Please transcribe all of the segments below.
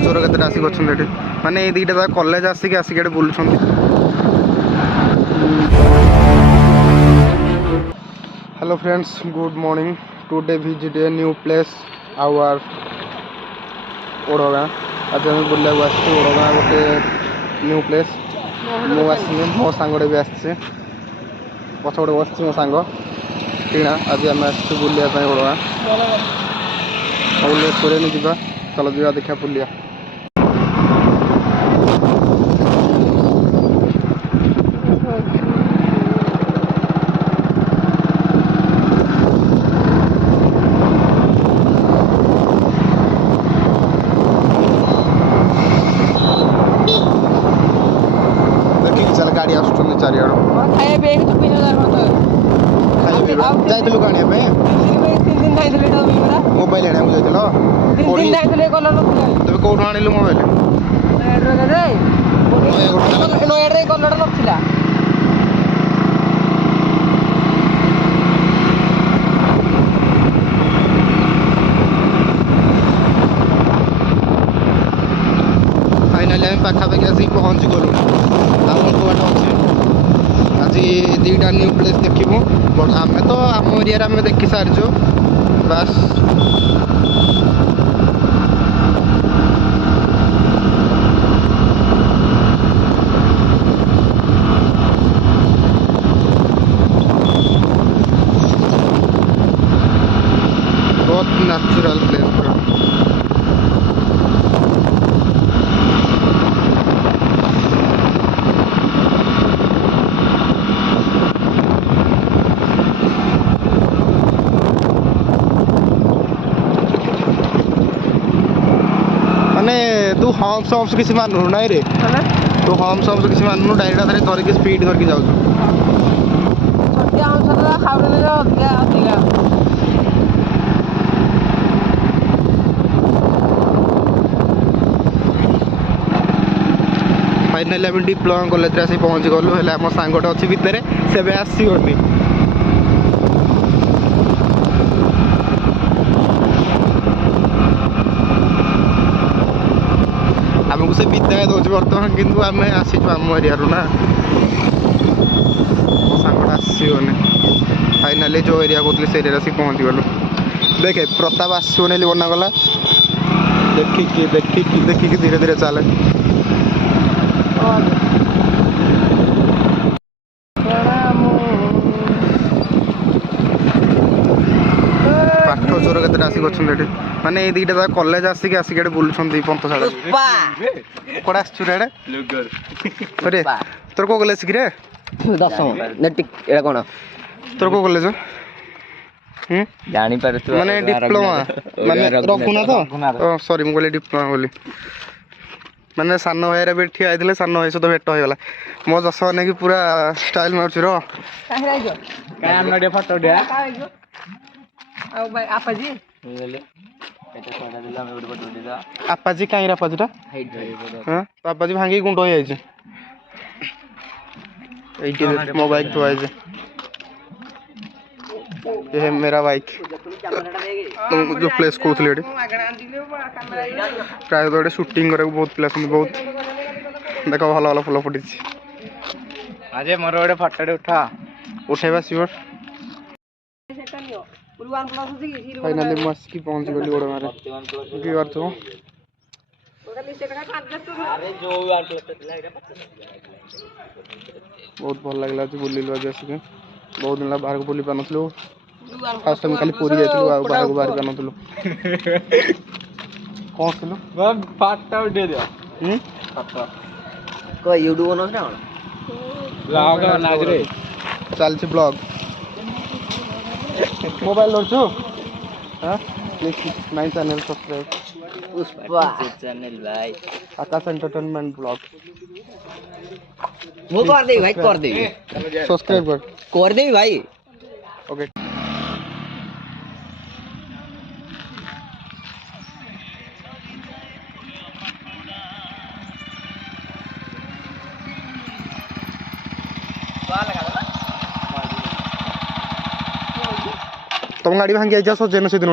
चोर के आसिक अच्छे माने ये दुटा कॉलेज आसिक बुलूँ। Hello friends, good morning. Today visit a new place our Odgaon. आज आम बुला ओडगाँ गोटे न्यू प्लेस। मुझे मो सांगटे भी आसे पछपटे बस मो सांग टीणा। आज आम बुलाया ओडगाँ भुवनेश्वर नहीं जावा। चलो जा देखा बुलिया। गाड़ी आसुच्च चारिआड़ जाइलु गाड़ी मोबाइल आने जाइल तेज कौन आणिलु मोबाइल फाइनाली पाखापाखि आसिक पहुँची गलु। आज दुटा न्यू प्लेस देखू बट आम तो आम एरिया आम देखी सारी बस। बहुत नेचुरल प्लेस पूरा। तू हम्स हम्स किसी मानू ना रे तू हम्स हम्स किसी मानू डायरेक्ट धरिक स्पीड धरिक जाऊ फाइनाली आम डिप्लोमा कॉलेज आसी पहुँची गलु। हेल्ले आम सांगटे अच्छी भितर से आसगनी आमको से विदाय दौर बर्तमान किंतु आम आसी आम एरिया ना मो सांगटा आसगनी। फाइनाली जो एरिया कहते से एरिया पहुँची गलु। देखे प्रताप आसोनी बनागला देखिकी देखिकी देखिकी धीरे धीरे चले। पाठ चोर के आसिक अच्छे माने ये दुटा कॉलेज आसिक बुलूँ पंतशाला कौन आसरे तोर को कॉलेज कि कौन तोर को कॉलेज जानी माने डिप्लोमा माने रघुनाथ सॉरी मुझे डिप्लोमा बोली माने सान भाई भी ठिया होते सान भाई सहित भेट होगा। मो जस मैंने कि पूरा स्टाइल मार्च आपाजी कहीं आपाजी हाँ तो आपाजी भांगी गुंड हो जाए मो बाइक थुआ ये मेरा बाइक तुमको जो प्लेस कहते प्राय तो शूटिंग करा बहुत प्लेस बहुत देख भल भल फुल फुटी आज मोर गोटे फटो उठा उठेबा सियोर। फाइनाली मुझे पहुँच गली ओडगाँ बहुत भल लगे बुलिलु आज आसिक बहुत दिन बाहर को बुली पार नु। फास्ट टाइम खाली पूरी जाइलु बाहर को बाहर पार नु कौन किलो फाटा उठे दिया को यूट्यूब बनो ना ब्लॉग नाच रे चल से ब्लॉग मोबाइल लड़छू हां please my channel subscribe Pushpa channel भाई आकाश एंटरटेनमेंट ब्लॉग वो कर दे भाई कर दे सब्सक्राइब कर दे भाई ओके। तुम गाड़ी भांगी जा सजेन से दिन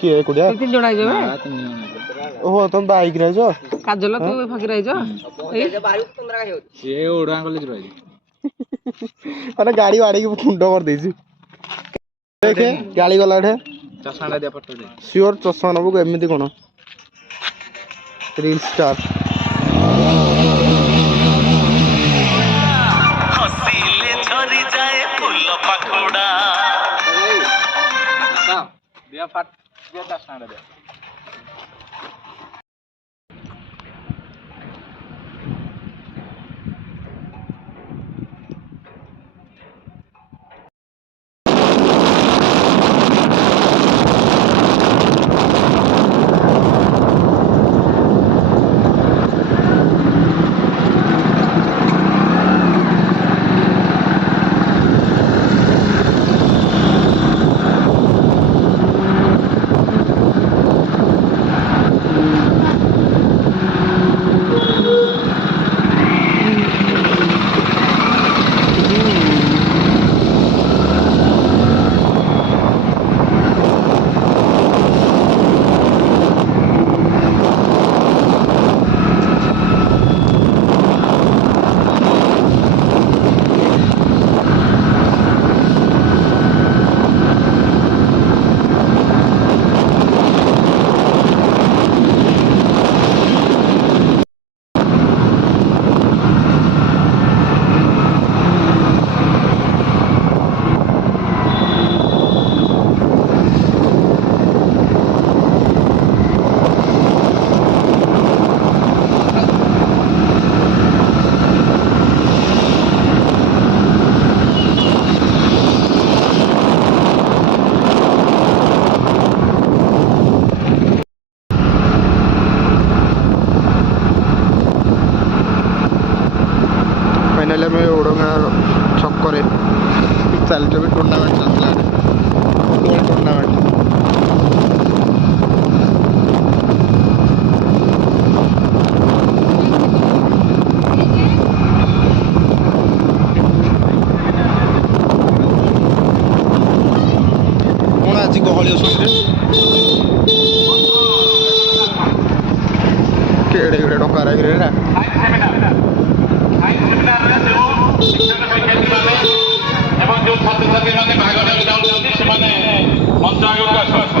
କିଏ ଏକୁଟିଆ? ଓହୋ ତମେ ବାଇକ୍ ରହିଛ? କାଜଲ ତୁ ଫାକି ରହିଛ? ସିଏ ଓଡଗାଁ କଲେଜ ରହିଛି। ମାନେ ଗାଡି ବାଡେଇକି ମୁଣ୍ଡ କରିଦେଇଛି। ଦେଖେ ଗାଳି ଗଲା ଏଠେ। ଚଷମାଟା ଦିଆ ଫଟୋ ଦେ। ସିଓର ଚଷମା ନବୁ ଏମିତି କଣ? Reel star. ଦିଆ ଫଟୋ ଦିଆ ଚଷମାଟା ଦିଆ। फाइनाली आम ओडगाँ छक चलते टूर्णामेंट चलता फुटबॉल टूर्णामेंट। कौन आज गहली केड़े केड़े डकार ଛାତ୍ରଛାତ୍ରୀମାନେ ଭାଗ ନେବାକୁ ଯାଉଛନ୍ତି ସେମାନେ ମଞ୍ଚ ଆଗକୁ ଆସନ୍ତୁ।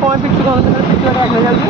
କଣ ପିଛୁ କଣ ପିଛୁ ଯାଉଛି